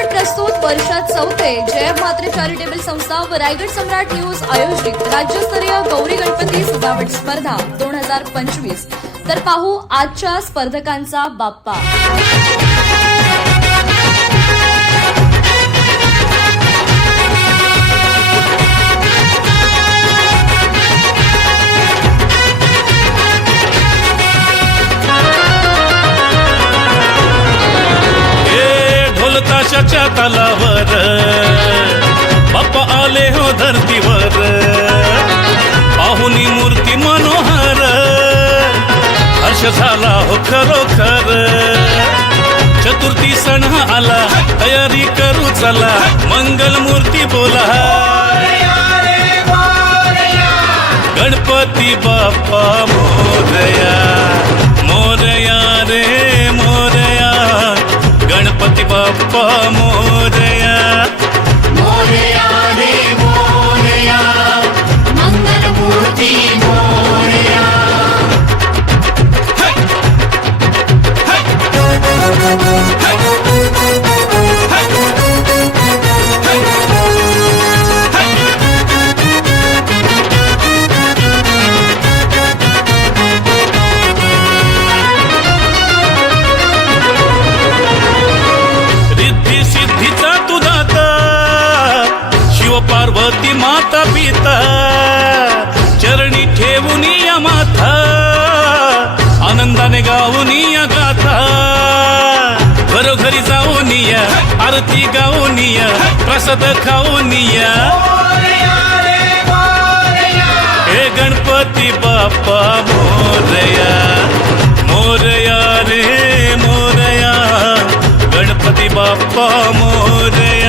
चित्रण प्रस्तुत वर्षात चौथे जय म्हात्रे चॅरिटेबल संस्था व रायगड सम्राट न्यूज आयोजित राज्यस्तरीय गौरी गणपती सजावट स्पर्धा 2025। तर पाहू आजच्या स्पर्धकांचा बाप्पा। ताशाच्या तालावर बाप्पा आले हो धरतीवर, पाहुनी मूर्ती मनोहर, हर्ष झाला हो खरोखर। चतुर्थी सण आला, तयारी करू चला, मंगल मूर्ती बोला, गणपती बाप्पा मोरया, मोरया रे मोरया, गणपती बाप्पा मोरया, मोरया रे मोरया, मंगल मूर्ती मोरया। पार्वती माता पिता चरणी ठेवून या माथा, आनंदाने गाऊन या गाथा, घरोघरी जाऊन या, आरती गाऊन या, प्रसाद खाऊन या, हे गणपती बाप्पा मोरया, मोरया रे मोरया, गणपती बाप्पा मोरया।